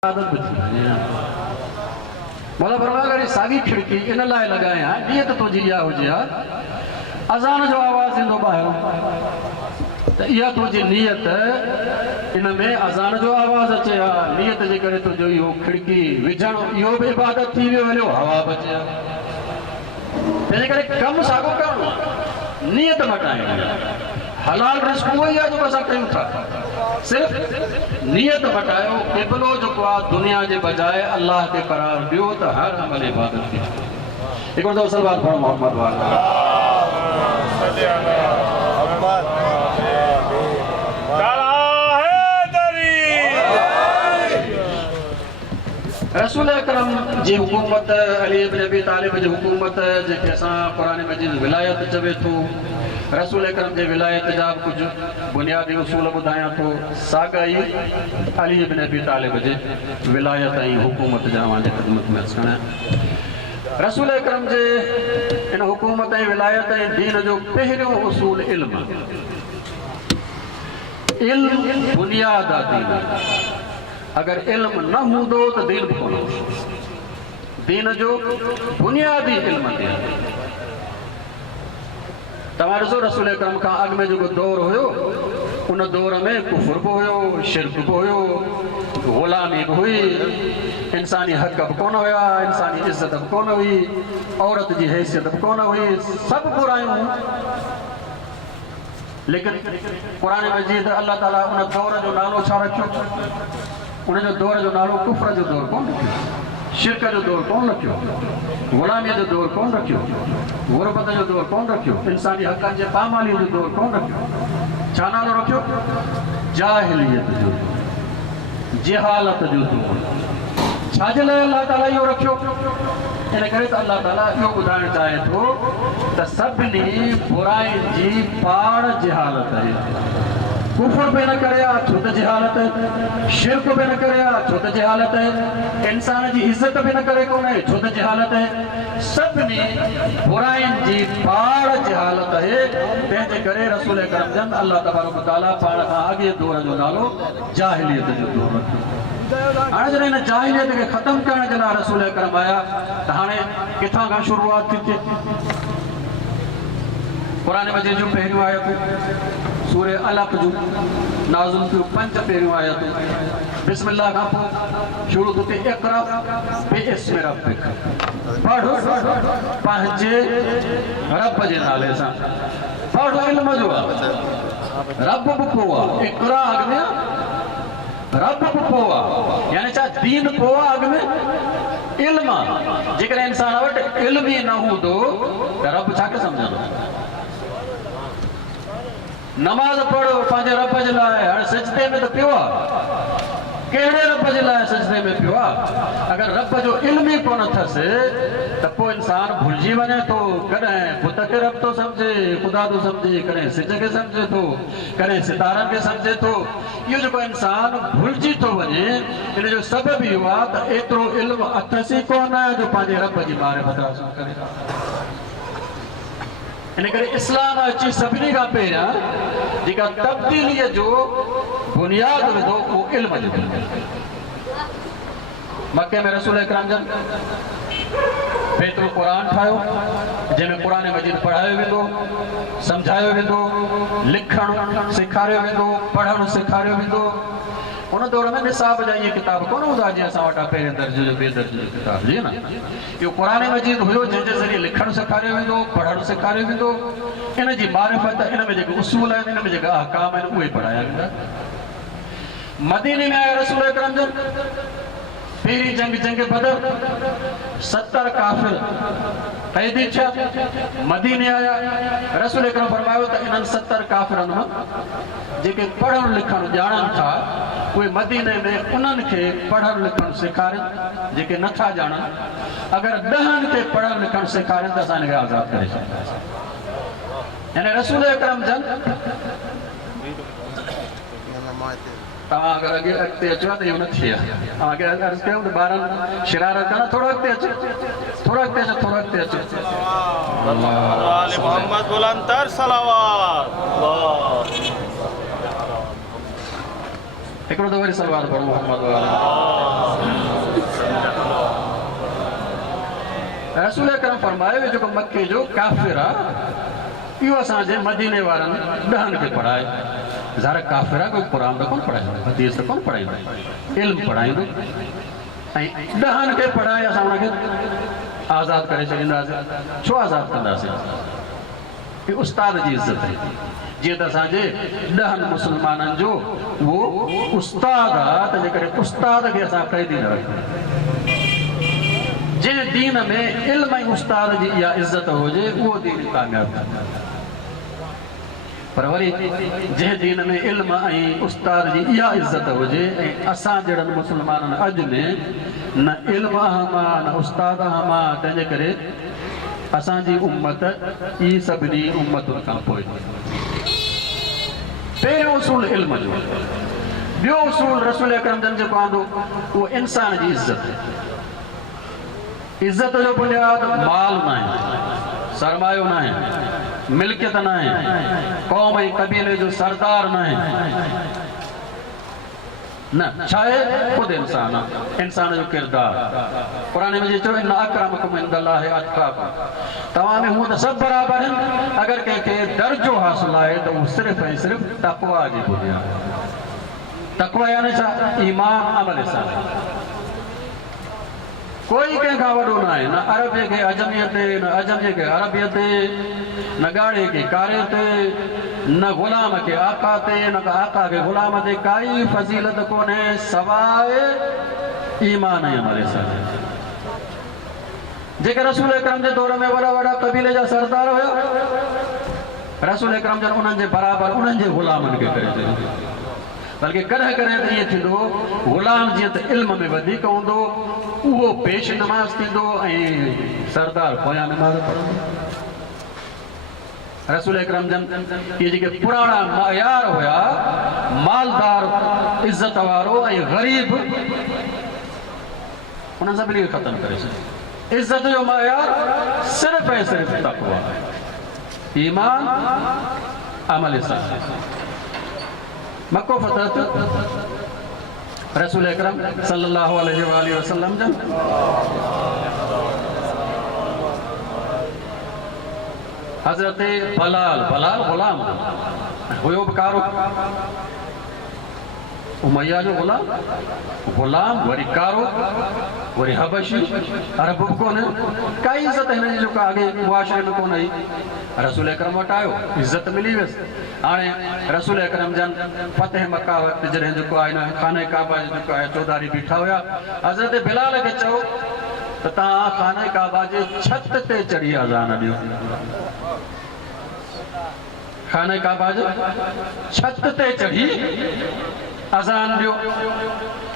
मोला फरमाया सागी खिड़की इन लाइ लगाया नियत तुझी इहा हुजे अज़ान जो आवाज़ ईंदो ॿाहिरों त इहा तुंहिंजी नियत इन में अज़ान जो आवाज़ अचे हा नियत जे करे तुंहिंजो इहो खिड़की विझण इहो बि इबादत थी वियो हलियो हवा बचे हा तंहिंजे करे कमु साॻियो करणो नियत मटाइणी हलाल रिस्क उहो ई आहे जेको असां कयूं था सिर्फ़ नियत मटायो क़िबलो जेको आहे दुनिया जे बजाए अल्लाह खे करार ॾियो त हर अमल इबादत थी हिकिड़ो दफ़ो सलवात पढ़ो मोहम्मद वाला रसूल अकरम जी हुकूमत अली इब्न अबी तालिब जी हुकूमत जेके असां क़ुरान मजीद विलायत चवे थो रसूल अकरम जे विलायत जा कुछ बुनियादी उसूल ॿुधायां थो साॻा ई अली इब्न अबी तालिब जे विलायत ऐं हुकूमत जा मुंहिंजे ख़िदमत में अचणा रसूल अकरम जे इन हुकूमत ऐं विलायत ऐं दीन जो पहिरियों उसूल इल्म बुनियाद आहे दीन अगर इल्म न हूंदो त दीन बि कोन दीन जो बुनियादी इल्म दीन तव्हां ॾिसो रसूल अकरम खां अॻु में जेको दौर हुयो उन दौर में कुफर बि हुयो शिरक बि हुयो ग़ुलामी बि हुई इंसानी हक़ बि कोन हुया इंसानी इज़त बि कोन हुई औरत जी हैसियत बि कोन हुई सभु बुरायूं लेकिन क़ुरान मजीद अल्लाह ताला उन दौर जो नालो छा रखियो उनजो दौर जो नालो कुफर जो दौर कोन रखियो शिरक जो दौर कोन रखियो ग़ुलामीअ जो दौर कोन रखियो गुरबत जो दौर कोन रखियो इंसानी हक़नि जे पामालीअ जो दौर कोन रखियो छा नालो रखियो जाहिलियत जो जिहालत जो दौर छाजे लाइ अल्लाह ताला इहो रखियो इन करे त अल्लाह ताला इहो ॿुधाइणु चाहे थो त सभिनी बुराइनि जी पाड़ जिहालत आहे कुफर बि न करे हा छो त जिहालत शिरक बि न करे हा छो त जिहालत इंसान जी इज़त बि न करे कोन्हे छो त जिहालत सभिनी बुराइनि जी पाड़ जिहालत आहे तंहिंजे करे रसूल अकरम जन अल्लाह तबारक व तआला पाण खां अॻे दौर जो नालो जाहिलियत जो दौर रखियो हाणे जॾहिं हिन जाहिलियत खे ख़तमु करण जे लाइ रसूल अकरम आया त हाणे किथां खां शुरूआत थी थिए क़ुरान मजीद जूं पहिरियूं आयतूं सूरे अलक़ जूं नाज़िल थियूं 5 पहिरियूं आयतूं बिस्मिल्लाह खां पोइ शुरू थो थिए इक़रा बिइस्मि रब्बिक पढ़ पंहिंजे रब जे नाले सां पढ़ इल्म जो आहे रब बि पोइ आहे इक़रा अॻु में रब बि पोइ आहे यानी छा दीन पोइ आहे अॻु में इल्म आहे जेकर इंसान वटि इल्म ई न हूंदो त रब छा खे सम्झंदो नमाज़ पढ़ो पंहिंजे रब जे लाइ हाणे सजदे में त पियो आहे कहिड़े रब जे लाइ सजदे में पियो आहे अगरि रब जो इल्म ई कोन अथसि त पोइ इंसान भुलिजी वञे थो कॾहिं बुत खे रब थो सम्झे ख़ुदा थो सम्झे कॾहिं सिज खे सम्झे थो कॾहिं सितारनि खे सम्झे थो इहो जेको इंसान भुलिजी थो वञे इन जो सबबु इहो आहे त एतिरो इल्म अथसि ई कोन जो पंहिंजे रब जी मारिफत हासिल करे इन करे इस्लाम अची सभिनी खां पहिरियां जेका तब्दीलीअ जो बुनियाद विधो उहो इल्म जो मके में रसूल अकरम जन बैतुल क़ुरान ठाहियो जंहिंमें क़ुरान मजीद पढ़ायो वेंदो सम्झायो वेंदो लिखणु सेखारियो वेंदो पढ़णु सेखारियो वेंदो उन दौर में निसाब जा इहे किताब कोन हूंदा जीअं असां वटि पहिरें दर्जे जो ॿिए दर्जे जो किताब जीअं न इहो क़ुरान मजीद हुयो जंहिंजे ज़रिए लिखणु सेखारियो वेंदो पढ़णु सेखारियो वेंदो इन जी मारिफत इन में जेके उसूल आहिनि इन में जेका अहकाम आहिनि उहे पढ़ाया वेंदा मदीने में आया रसूल अकरम जन पहिरीं जंग बदर 70 काफ़िर कैदी थिया मदीने आया रसूल अकरम फरमायो त इन्हनि 70 काफ़िरनि मां जेके पढ़णु लिखणु ॼाणनि था उहे मदीने में उन्हनि खे पढ़णु लिखणु सेखारनि जेके नथा ॼाणनि अगरि 10 खे पढ़णु लिखणु सेखारनि त असां हिनखे आज़ादु करे छॾींदासीं यानी रसूल अकरम जन तव्हां अगरि अॻिते अचो त इहो न थी आहे तव्हांखे अर्ज़ु कयूं त ॿारनि शरारत कनि थोरो अॻिते अचो थोरो अॻिते अचो थोरो अॻिते अचो मोहम्मद बुलंदतर सलावत हिकिड़ो त वरी सलवार पढ़ो मोहम्मद रसूल अकरम फरमायो जेको मके जो काफ़िर आहे इहो असांजे मदीने वारनि ॾहनि खे पढ़ाए ज़ाहिर काफ़िर आहे कोई क़ुरान त कोन पढ़ाईंदो हदीस त कोन पढ़ाईंदो इल्मु पढ़ाईंदो ऐं ॾहनि खे पढ़ाए असां हुनखे आज़ादु करे छॾींदासीं छो आज़ादु कंदासीं ही उस्ताद जी इज़त आहे जीअं त असांजे ॾहनि मुस्लमाननि जो उहो उस्ताद आहे तंहिंजे करे उस्ताद खे असां क़ैदी न रखूं जंहिं दीन में इल्म ऐं उस्ताद जी इहा इज़त हुजे उहो दीन कामयाबु थींदो पर वरी जंहिं दीन में इल्म ऐं उस्ताद जी इहा इज़त हुजे ऐं असां जहिड़नि मुस्लमाननि अॼु में न इल्म अहम आहे न उस्ताद अहम आहे तंहिंजे करे असांजी उम्मत ई सभिनी उम्मतुनि खां पोइ पहिरियों उसूल इल्म जो ॿियो उसूल रसूल अकरम जन जेको आंदो उहो इंसान जी इज़त इज़त जो बुनियाद माल न आहे सरमायो न आहे मिल्कियत न आहे क़ौम ऐं क़बीले जो सरदार न आहे न छा आहे ख़ुदि इंसान आहे इंसान जो किरदारु क़ुर में चयो इन अक्रमकुम इंदल्लाहि अत्क़ाकुम तव्हां में हूअं त सभु बराबरि आहिनि अगरि कंहिंखे दर्जो हासिलु आहे त उहो सिर्फ़ु ऐं सिर्फ़ु तक़वा जी बुनियाद तक़वा यानी छा ईमान अमल सां कोई कंहिंखां वॾो न आहे न अरबीअ खे अजमीअ ते न अजमीअ खे अरबीअ ते न ॻाढ़े खे कारे ते न ग़ुलाम खे आका ते न आका खे ग़ुलाम ते काई फज़ीलत कोन्हे सवाइ ईमान ऐं अमल सां जेके रसूल अकरम जे दौर में वॾा वॾा क़बीले जा सरदार हुया रसूल अकरम जन उन्हनि जे बराबरि उन्हनि जे ग़ुलामनि खे करे छॾियो बल्कि कॾहिं कॾहिं त ईअं थींदो ग़ुलाम जीअं त इल्म में वधीक हूंदो उहो पेश नमाज़ थींदो ऐं सरदार पोयां नमाज़ पढ़ंदो रसूल अकरम जन इहे जेके पुराणा मयार हुया मालदार इज़त वारो ऐं ग़रीब उन्हनि सभिनी खे ख़तमु करे छॾियो इज़त जो मयार सिर्फ़ु ऐं सिर्फ़ु तक़वा ईमान अमल सां मक्को फतह रसूल अकरम सल्लल्लाहु अलैहि वसल्लम जन हज़रत बलाल ग़ुलाम हुयो बि कारो उमैया जो ग़ुलाम वरी कारो वरी हबशी अरब बि कोन्हे काई इज़त हिन जी जेका अॻे मुआशरे में कोन आई रसूल अकरम वटि आयो इज़त मिली वियसि हाणे रसूल अकरम जन फतेह मक्का वक़्तु जॾहिं जेको आहे न खाने काबा जेको आहे चौधारी बीठा हुया हज़रत बिलाल खे चयो त तव्हां खाने काबा जे छत ते चढ़ी अज़ान ॾियो खाने काबा जे छत ते चढ़ी अज़ान ॾियो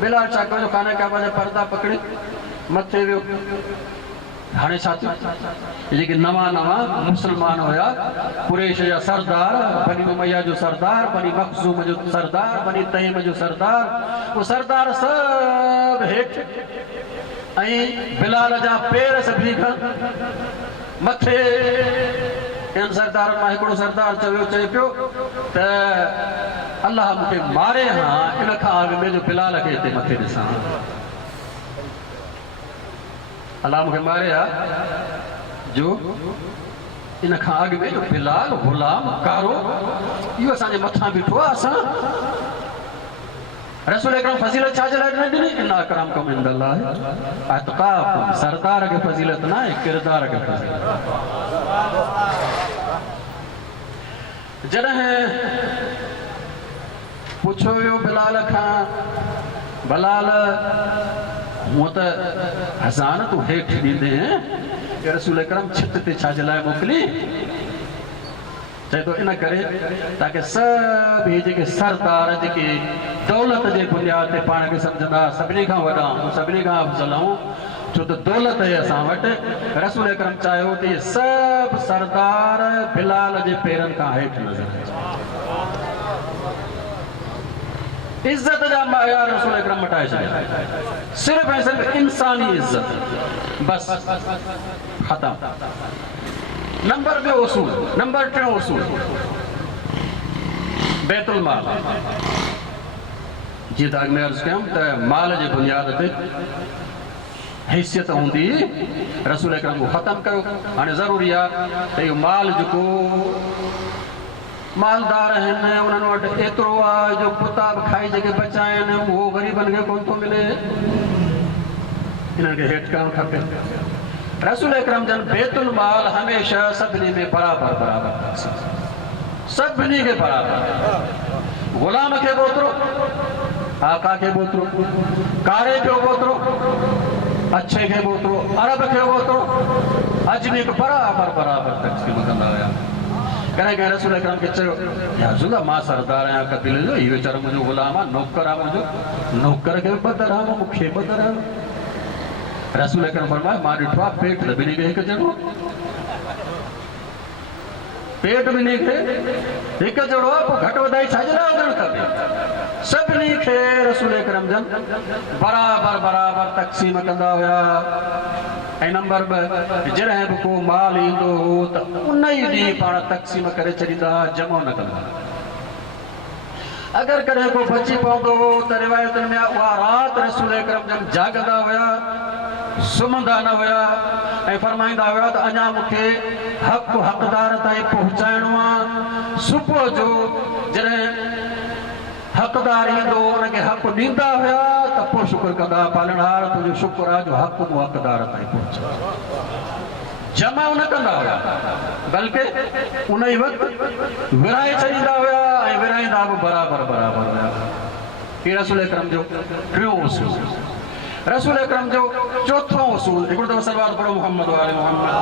बिलाल छा कयो खाने काबा जा पर्दा पकड़े मथे वियो हाणे छा थियो जेके नवां मुस्लमान हुया कुरैश जा सरदार बनी उमैया जो सरदार बनी मखज़ूम जो सरदार बनी तहीम जो सरदार वो सरदार सभु हेठि ऐं बिलाल जा पेर सभिनी खां मथे इन सरदारनि मां हिकिड़ो सरदार चए पियो त अल्लाह मूंखे मारे हां इन खां अॻु में जो बिलाल खे हिते मथे ॾिसां अल्लाह मूंखे मारे हा जो इन खां अॻु में जो बिलाल ग़ुलाम कारो इहो असांजे मथां बीठो आहे असां रसूल अकरम फज़ीलत छा जे लाइ न ॾिनी इन अकरमकुम इंदल्लाहि अत्क़ाकुम सरदार खे फज़ीलत न आहे किरदार खे फज़ीलत जॾहिं पुछो वियो बिलाल खां बिलाल हूअं त हज़ान तूं हेठि ॾींदे रसूल अकरम छित ते छा जे लाइ मोकिली चए थो इन करे ताकी सभु इहे जेके सरदार जेके दौलत जे बुनियाद ते पाण खे सम्झंदा सभिनी खां वॾा सभिनी खां अफ़ज़ल छो त दौलत आहे असां वटि रसूल अकरम चाहियो त इहे सभु सरदार बिलाल जे पेरनि खां हेठि नज़र इज़त जा मयार रसूल अकरम मटाए छॾिया सिर्फ़ु ऐं सिर्फ़ु इंसानी इज़त बस ख़तम नंबर ॿियो उसूल नंबर टियों उसूल बैतुल माल जी तो अॻिमें अर्ज़ु कयमि त माल जे बुनियाद ते हैसियत हूंदी रसूल अकरम को ख़तमु कयो। हाणे ज़रूरी आहे त इहो माल जेको मालदार आहिनि उन्हनि वटि एतिरो आहे जो कुता बि खाई जेके बचा आहिनि उहो ग़रीबनि खे कोन थो मिले, इन्हनि खे हेठि करणु खपे। रसूल अकरम जन बैतुल माल हमेशह सभिनी में बराबरि बराबरि, सभिनी खे बराबरि, ग़ुलाम खे बि ओतिरो, आका खे बि ओतिरो, कारे खे बि ओतिरो, अच्छे खे बि ओतिरो, अरब खे बि ओतिरो, अजमी खे बराबरि बराबरि तक़सीम कंदा हुया। कॾहिं कंहिं रसूल अकरम खे चयो या रसूल मां सरदार आहियां कबीले जो, हीउ वीचारो मुंहिंजो ग़ुलाम आहे, नौकर आहे मुंहिंजो, नौकर खे बि ॿ दरहम मूंखे ॿ दरहम। रसूल अकरम फरमाए मां ॾिठो आहे पेट त ॿिन्ही खे हिकु जहिड़ो, पेट ॿिन्ही खे हिकु जहिड़ो आहे, पोइ घटि वधाई छाजे लाइ हुजणु खपे। सभिनी खे रसूल अकरम जन बराबरि बराबरि तक़सीम कंदा हुया। ऐं नंबर 2 जॾहिं बि को माल ईंदो हो त उन ई ॾींहुं पाण तक़सीम करे छॾींदा, जमो न कंदा। अगरि कॾहिं को बची पवंदो हो त रिवायतुनि में उहा राति रसूल अकरम जन जाॻंदा हुया, सुम्हंदा न हुया ऐं फरमाईंदा हुया त अञा मूंखे हक़ हक़दार ताईं पहुचाइणो आहे। सुबुह जो जॾहिं हक़दार ईंदो उनखे हक़ ॾींदा हुया त पोइ शुक्र कंदा, पालणहार तुंहिंजो शुक्र आहे जो हक़ मूं हक़दार ताईं पहुचायो। जमा न कंदा हुया, बल्कि उन ई वक़्तु विराए छॾींदा हुया ऐं विराईंदा बि बराबरि बराबरि हुया। हीउ रसूल अकरम जो टियों उसूल। रसूल अकरम जो चौथों उसूल, हिकिड़ो दफ़ो सलवात पढ़ो मोहम्मद वाले मोहम्मद।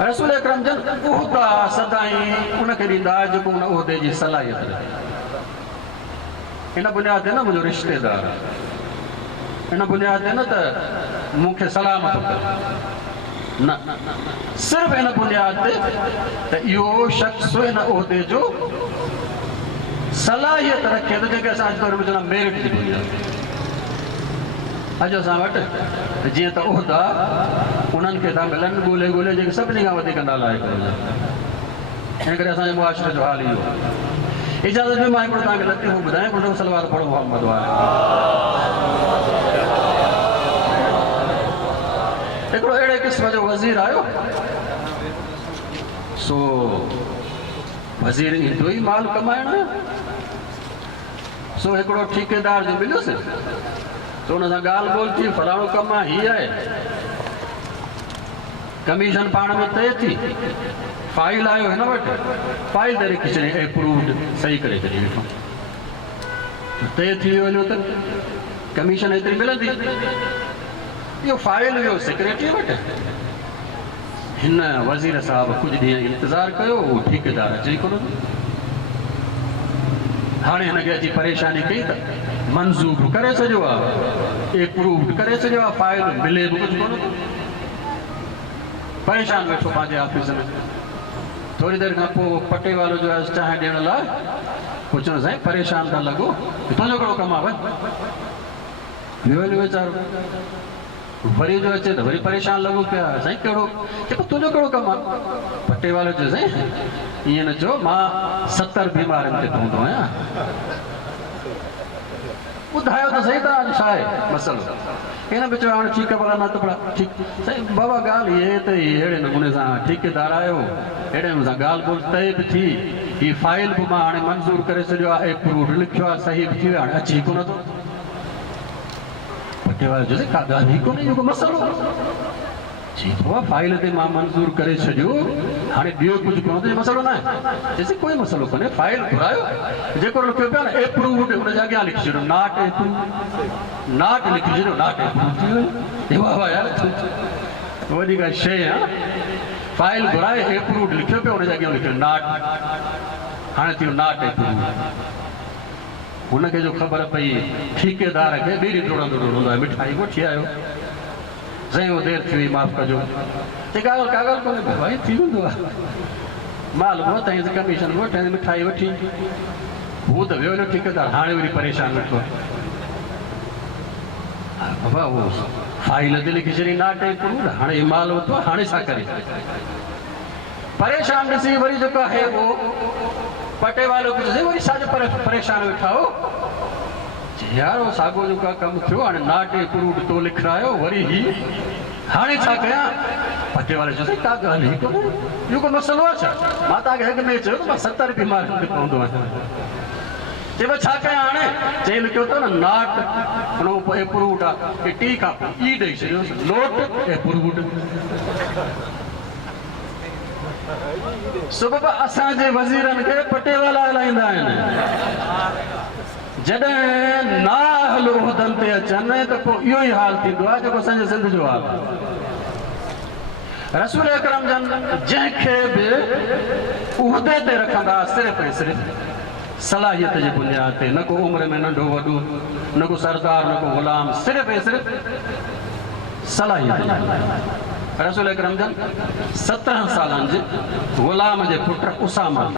रसूल अकरम जन उहदा सदाईं उनखे ॾींदा जेको उन उहदे जी सलाहियत। इन बुनियाद ते न मुंहिंजो रिश्तेदार, इन बुनियाद ते न त मूंखे सलामत करे, न सिर्फ़ु इन बुनियाद ते त इहो शख़्स इन उहदे जो सलाहियत रखे त जेके असां अॼु में चवंदा मेरिट जी बुनियाद। अॼु असां वटि जीअं त उहदा उन्हनि खे था मिलनि ॻोल्हे ॻोल्हे जेके सभिनी खां वधीक नालाइक़ हुजनि, हिन करे असांजे मुआशिरे जो हाल इहो। इजाज़त में मां हिकिड़ो तव्हांखे लतीफ़ो ॿुधायां, हिकिड़ो सलवात पढ़ो मोहम्मद वारे। हिकिड़ो अहिड़े क़िस्म जो वज़ीर आयो, सो वज़ीर ईंदो ई माल कमाइण, सो हिकिड़ो ठेकेदार जो मिलियोसि, तो हुन सां ॻाल्हि ॿोल थी, फलाणो कमु आहे, हीअ आहे, कमीशन पाण में तय थी, फाइल आयो हिन वटि, फाइल ते लिखी छॾी एप्रूव्ड, सही करे छॾी वेठो, तय थी वियो वञो त कमीशन एतिरी मिलंदी। इहो फाइल वियो सेक्रेटरी वटि, हिन वज़ीर साहब कुझु ॾींहं इंतज़ारु कयो, उहो ठेकेदार अचे कोन। हाणे हिनखे अची परेशानी कई त मंज़ूर करे छॾियो आहे, एप्रूव्ड करे छॾियो आहे, फाइल मिले बि कुझु कोन। परेशान वेठो पंहिंजे ऑफिस में। थोरी देरि खां पोइ पटे वारो जो आहे चांहि ॾियण लाइ, पोइ चवणो साईं परेशान था लॻो, तुंहिंजो कहिड़ो कमु आहे भई, वियो वञो वीचारो। वरी जो अचे त वरी परेशान लॻो पिया, साईं कहिड़ो, चए तुंहिंजो कहिड़ो कमु आहे। पटे वारो चयो साईं ईअं न चओ, मां 70 बीमारियुनि ते पहुतो आहियां। ॿुधायो त सही तव्हां छा आहे मसइलो। हिन बि चयो हाणे ठीकु आहे, भला न त भला ठीकु साईं बाबा ॻाल्हि इहे त अहिड़े नमूने सां ठेकेदार आयो, अहिड़े नमूने सां ॻाल्हि ॿोल तय बि थी, हीअ फाइल बि मां हाणे मंज़ूर करे छॾियो आहे, एप्रूव्ड लिखियो आहे, सही बि थी वियो, हाणे अची कोन थो। पटे वारो चयोसि का ॻाल्हि ई कोन्हे, इहो को मसइलो ठीकु आहे, फाइल ते मां मंज़ूर करे छॾियो, हाणे ॿियो कुझु कोन थो, मसइलो न आहे। चइसि कोई मसइलो कोन्हे, फाइल घुरायो, जेको लिखियो पियो न एप्रूव्ड, हुनजे अॻियां लिखी छॾियो नॉट एप्रूव्ड, नॉट लिखी छॾियो, नॉट एप्रूव्ड थी वियो। वाह वाह यार, वॾी का शइ आहे, फाइल घुराए एप्रूव्ड लिखियो पियो, हुनजे अॻियां लिखियो नॉट, हाणे थियो नॉट एप्रूव्ड। हुनखे जो ख़बर पई ठेकेदार खे ॿीड़ी डोड़ंदो डोड़ंदो आहे, मिठाई वठी आयो, साईं वो देरि थी वई माफ़ कजो, कागल कागल कोन्हे भाई, थी वेंदो आहे, माल वरितईं कमीशन वठि मिठाई वठी, हू त वियो ठेकेदार, हाणे वरी परेशान वेठो आहे। बाबा उहो फाइल ते लिखी छॾी नॉट एप्रूव्ड, हाणे ही माल वरितो, हाणे छा करे। परेशान ॾिसी वरी जेको आहे उहो पटे वालो पुछे वरी छाजो परेशान वेठा हो यार वो सागो जो का कम थियो हाणे नाटे फ्रूट तो लिखायो वरी ही हाणे छा कया पटे वाले जो का गाल ही को यो को मसलो छा माता के हक में चो तो 70 बीमार के पौंदो जे वो छा कया हाणे जे लिखो तो ना नाट नो ए फ्रूट आ के टी का ई दे छयो लोट ए फ्रूट सुबह असा जे वजीरन के पटे वाला हलाइंदा आहिनि जॾहिं ना हलो उहदनि ते अचनि त पोइ इहो ई हाल थींदो आहे जेको असांजे सिंध जो हाल आहे रसूल अकरम जन जंहिंखे बि उहदे ते रखंदा सिर्फ़ु ऐं सिर्फ़ु सलाहियत जे बुनियाद ते न को उमिरि में नंढो वॾो न को सरदार न को ग़ुलाम सिर्फ़ु ऐं सिर्फ़ु सलाहियत रसूल अकरम जन 17 सालनि जे ग़ुलाम जे पुट उसामा